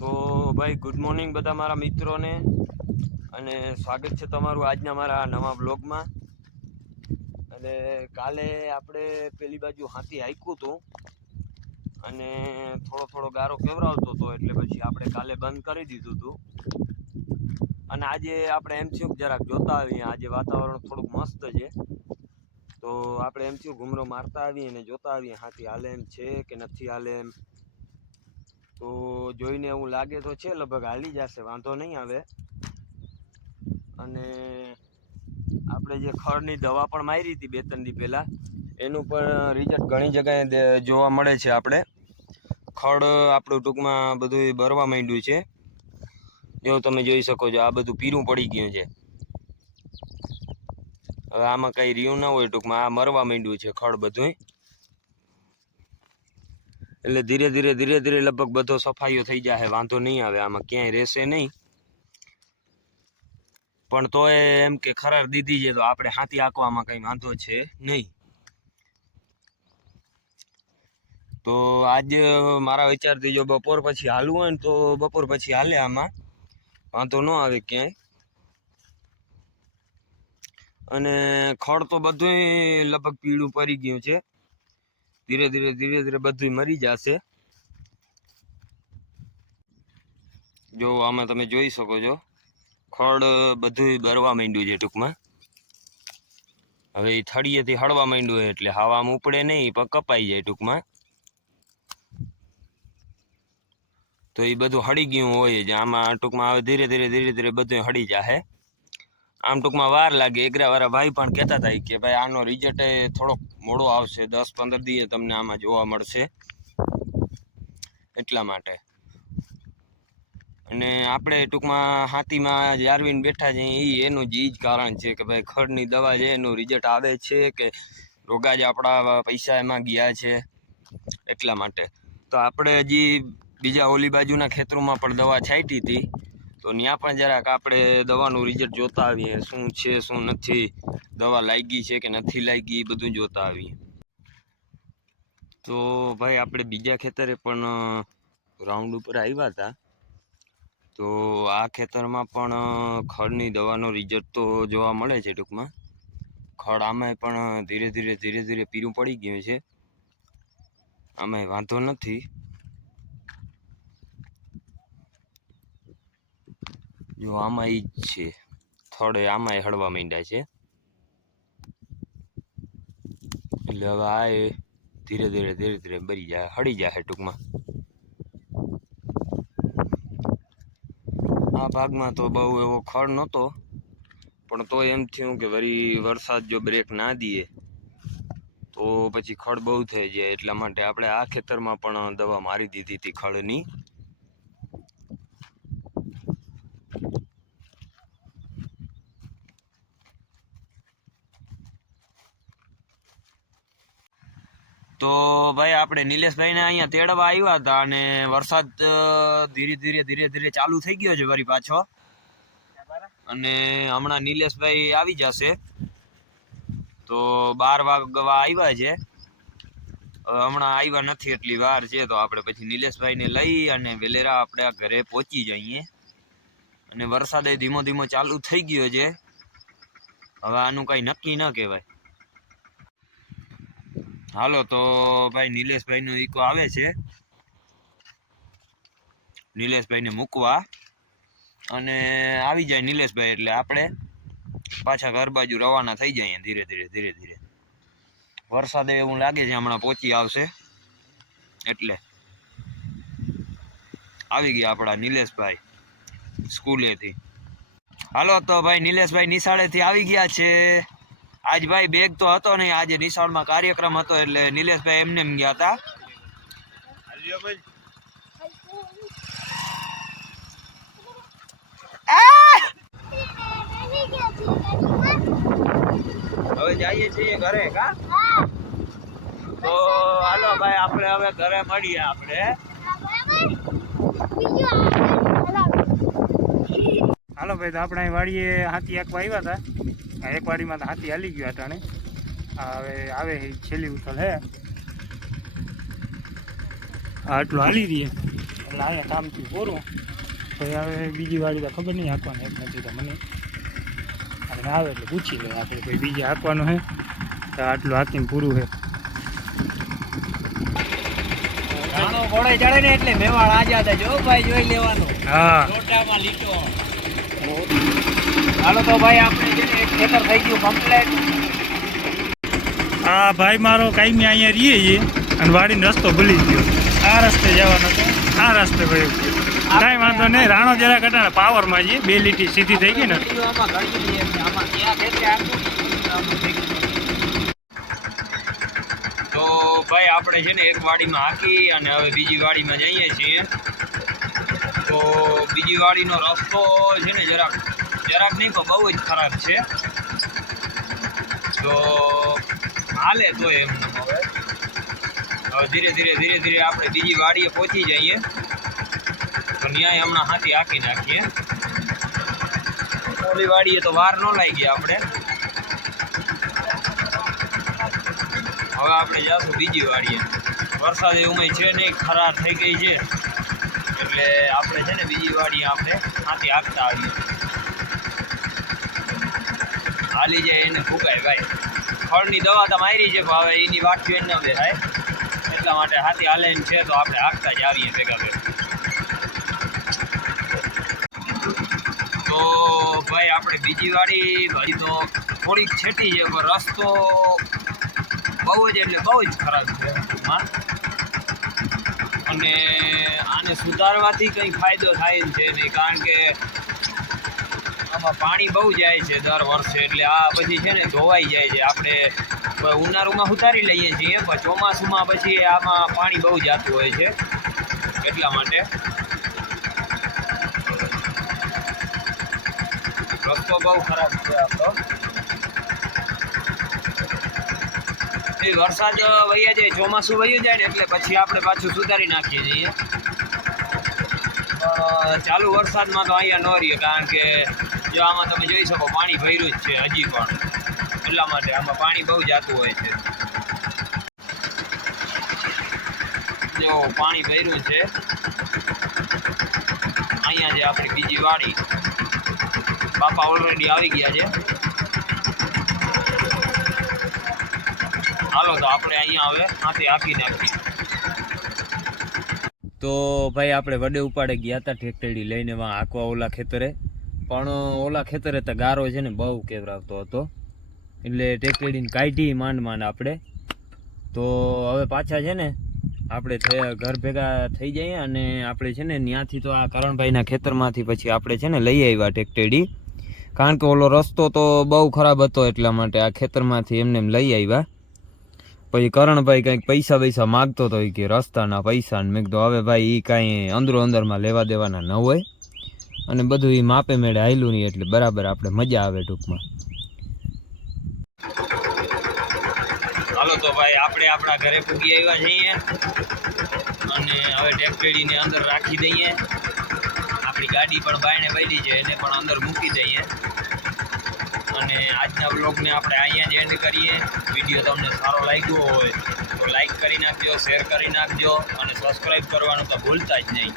તો ભાઈ good morning બધા મારા મિત્રોને, અને સ્વાગત છે તમારું આજના મારા નવા બ્લોગમાં. અને કાલે આપણે પેલી બાજુ હાથી હાંક્યું હતું અને થોડો ગારો કેવરાવતો હતો, એટલે પછી આપણે કાલે બંધ કરી દીધું હતું. અને આજે આપણે એમ થયું જરાક જોતા આવીએ, આજે વાતાવરણ થોડુંક મસ્ત છે, તો આપણે એમ થયું ઘૂમરો મારતા આવીએ અને જોતા આવીએ હાથી હાલે એમ છે કે નથી હાલે એમ. તો જોઈને એવું લાગે તો છે લગભગ હાલી જશે, વાંધો નહીં આવે. અને આપણે જે ખડની દવા પણ મારી હતી 2-3 દી પહેલાં, એનું પણ રિઝલ્ટ ઘણી જગ્યાએ જોવા મળે છે. આપણે ખડ આપણું ટૂંકમાં બધું બરવા માંડ્યું છે, જેવું તમે જોઈ શકો છો. આ બધું પીરું પડી ગયું છે. હવે આમાં કંઈ રહ્યું ના હોય, ટૂંકમાં આ મરવા માંડ્યું છે ખડ બધું. એટલે ધીરે ધીરે લગભગ બધો સફાઈઓ થઈ જાય, વાંધો નહીં આવે, આમાં ક્યાંય રહેશે નહીં. પણ તોય એમ કે ખરાર દીધી છે તો આપણે હાથી હાંકવામાં કંઈ વાંધો છે નહીં. તો આજ મારા વિચારથી જો બપોર પછી હાલવું હોય ને તો બપોર પછી હાલે, આમાં વાંધો ન આવે ક્યાંય. અને ખડ તો બધું લગભગ પીળું પડી ગયું છે, ધીરે ધીરે બધું મરી જશે. જો આમાં તમે જોઈ શકો છો, ખડ બધું બરવા માંડ્યું છે ટૂંકમાં. હવે એ થળીએથી હળવા માંડ્યું હોય એટલે હવામાં ઉપડે નહીં, પણ કપાઈ જાય ટૂંકમાં. તો એ બધું હળી ગયું હોય જ આમાં ટૂંકમાં. હવે ધીરે ધીરે બધું હળી જાય. આમ ટૂંકમાં વાર લાગે. એગ્રાવાળા ભાઈ પણ કહેતા હતા કે ભાઈ આનો રિઝલ્ટ થોડોક મોડો આવશે, 10-15 દીએ તમને આમાં જોવા મળશે, એટલા માટે. અને આપણે ટૂંકમાં હાથીમાં જાળવીને બેઠા છે, એનું જ કારણ છે કે ભાઈ ખડની દવા છે એનું રિઝલ્ટ આવે છે કે રોગા જ આપણા પૈસા એમાં ગયા છે, એટલા માટે. તો આપણે હજી બીજા ઓલી બાજુના ખેતરોમાં પણ દવા છાંટી હતી, તો ત્યાં પણ જરાક આપણે દવાનું રિઝલ્ટ જોતા આવીએ, શું છે શું નથી, દવા લાગી છે કે નથી લાગી, બધું જોતા આવીએ. તો ભાઈ આપણે બીજા ખેતરે પણ રાઉન્ડ ઉપર આવ્યા હતા, તો આ ખેતરમાં પણ ખડની દવાનો રિઝલ્ટ તો જોવા મળે છે ટૂંકમાં. ખડ આમાંય પણ ધીરે ધીરે પીરું પડી ગયું છે, આમાંય વાંધો નથી. જો આમાં ઈ જ છે, થડે આમાંય હળવા માંડ્યા છે. એટલે હવે આ ધીરે ધીરે બરી જાય, હળી જાય ટૂંકમાં. આ ભાગમાં તો બહુ એવો ખડ નહોતો, પણ તો એમ થયું કે વળી વરસાદ જો બ્રેક ના દીએ તો પછી ખડ બહુ થઈ જાય, એટલા માટે આપણે આ ખેતરમાં પણ દવા મારી દીધી હતી ખડની. તો ભાઈ આપણે નિલેશભાઈને અહીંયા તેડવા આવ્યા હતા, અને વરસાદ ધીરે ધીરે ચાલુ થઈ ગયો છે વળી પાછો. અને હમણાં નિલેશભાઈ આવી જશે, તો 12 વાગવા આવ્યા છે. હમણાં આવ્યા નથી એટલી વાર છે, તો આપણે પછી નિલેશભાઈને લઈ અને વેલેરા આપણે આ ઘરે પહોંચી જઈએ. અને વરસાદ ધીમો ધીમો ચાલુ થઈ ગયો છે, હવે આનું કઈ નક્કી ન કહેવાય. હાલો તો ભાઈ નિલેશભાઈનો ઈકો આવે છે, નિલેશભાઈને મૂકવા. અને આવી જાય નિલેશભાઈ એટલે આપણે પાછા ઘર બાજુ રવાના થઈ જાય ધીરે ધીરે. વરસાદ એવું લાગે છે હમણાં પહોંચી આવશે, એટલે આવી ગયા આપણા નિલેશભાઈ સ્કૂલેથી. હાલો તો ભાઈ નિલેશભાઈ નિશાળેથી આવી ગયા છે. આજ ભાઈ બેગ તો હતો નહીં, આજે નિશાળમાં કાર્યક્રમ હતો એટલે નિલેશભાઈ એમને એમ ગયા હતા. હવે જઈએ છીએ ઘરે, કા? તો હાલો ભાઈ આપણે હવે ઘરે મળીએ. આપણે હાલો ભાઈ, તો આપણે અહીં વાડીએ હાથી આંકવા આવ્યા હતા. એક વાડીમાં તો હાથી હાલી ગયો હતા, હવે આવે છેલ્લી ઉથલ હે, આટલું હાલી દઈએ. એટલે અહીંયા કામ થયું પૂરું. પછી હવે બીજી વાડી તો ખબર નહીં હાંકવાની એક નથી તો મને અને આવે એટલે પૂછી લે આપણે કોઈ બીજે હાંકવાનું છે તો આટલું હાંકીને પૂરું છે. રાણો ઘોડે ચડે ને એટલે મેવાડ આજાદ જ હો ભાઈ, જોઈ લેવાનું. હા લોટામાં લીટો. હાલો તો ભાઈ આપણે છે ને એક ખેતર થઈ ગયું કમ્પ્લીટ. આ ભાઈ મારો કાયમી અહીંયા રહીએ છીએ અને વાડીનો રસ્તો ભૂલી ગયો. આ રસ્તે જવાનો હતો, આ રસ્તે ભાઈ કાંઈ વાંધો નહીં. રાણો જરા ઘટાડે પાવરમાં જઈએ, 2 લીટી સીધી થઈ ગઈ ને. આમાં ઘણી બધી એમ છે. આમાં ક્યાં ખેતરે આખું થઈ ગયું. તો ભાઈ આપણે છે ને એક વાડીમાં હાંકી અને હવે બીજી વાડીમાં જઈએ છીએ. તો બીજી વાડીનો રસ્તો છે ને જરાક નહીં પણ બહુ જ ખરાબ છે. તો હાલે તો એમ હવે ધીરે ધીરે આપણે બીજી વાડીએ પહોંચી જઈએ. તો ન્યાય હમણાં હાથી હાંકી નાખીએ. ઓલી વાડીએ તો વાર ન લાગી આપણે. હવે આપણે જાશું બીજી વાડીએ. વરસાદ એવું છે નહીં, ખરાબ થઈ ગઈ છે એટલે આપણે છે ને બીજી વાડીએ આપણે હાથી હાંકતા આવીએ. હાલી જાય એને ફૂંકાય ભાઈ. ફળની દવા તો મારી છે પણ હવે એની વાત જોઈને ન બેસાય, એટલા માટે હાથી હાલે છે તો આપણે હાંકતા જ આવીએ ભેગા ભેગા. તો ભાઈ આપણે બીજી વાડી હજી તો થોડીક છેટી છે પણ રસ્તો બહુ જ એટલે બહુ જ ખરાબ છે ટૂંકમાં. અને આને સુધારવાથી કંઈ ફાયદો થાય છે નહીં, કારણ કે આમાં પાણી બહુ જાય છે દર વર્ષે. એટલે આ પછી છે ને ધોવાઈ જાય છે. આપણે ઉનાળુમાં ઉતારી લઈએ છીએ પણ ચોમાસુમાં પછી આમાં પાણી બહુ જતું હોય છે, એટલા માટે રસ્તો બહુ ખરાબ છે આપણો. એ વરસાદ વહી જાય, ચોમાસું વહી જાય ને એટલે પછી આપણે પાછું સુધારી નાખીએ છીએ. ચાલુ વરસાદમાં તો અહીંયા ન રહીએ, કારણ કે જો આમાં તમે જોઈ શકો પાણી ભર્યું જ છે હજી પણ, એટલા માટે આમાં પાણી બહુ જતું હોય છે. જો પાણી ભર્યું છે અહીંયા જે આપણી બીજી વાડી. બાપા ઓલરેડી આવી ગયા છે. હાલો તો આપણે અહીંયા હવે હાથે હાંકી નાખીએ. તો ભાઈ આપણે વડે ઉપાડે ગયા હતા ઠેકટેડી લઈને વાં હાંકવા ઓલા ખેતરે. પણ ઓલા ખેતરે તો ગારો છે ને બહુ કેવરાવતો હતો એટલે ટેકડીને કાઢી માંડ આપણે. તો હવે પાછા છે ને આપણે ઘર ભેગા થઈ જઈએ અને આપણે છે ને ત્યાંથી તો આ કરણભાઈના ખેતરમાંથી પછી આપણે છે ને લઈ આવ્યા ટેકટેડી, કારણ કે ઓલો રસ્તો તો બહુ ખરાબ હતો એટલા માટે આ ખેતરમાંથી એમને લઈ આવ્યા. પછી કરણભાઈ કંઈક પૈસા માગતો હતો કે રસ્તાના પૈસા, ને મેં કીધું હવે ભાઈ એ કાંઈ અંદરમાં લેવા દેવાના ન હોય અને બધું એ માપે મેળે હાયલું નહીં એટલે બરાબર આપણે મજા આવે ટૂંકમાં. હાલો તો ભાઈ આપણે આપણા ઘરે પૂગી આવ્યા છીએ અને હવે ટેકડીને અંદર રાખી દઈએ. આપણી ગાડી પણ બાયણે પડી છે એને પણ અંદર મૂકી દઈએ. અને આજના બ્લોગને આપણે અહીંયા જ એન્ડ કરીએ. વિડીયો તમને સારો લાગ્યો હોય તો લાઈક કરી નાખજો, શેર કરી નાખજો અને સબસ્ક્રાઈબ કરવાનું તો ભૂલતા જ નહીં.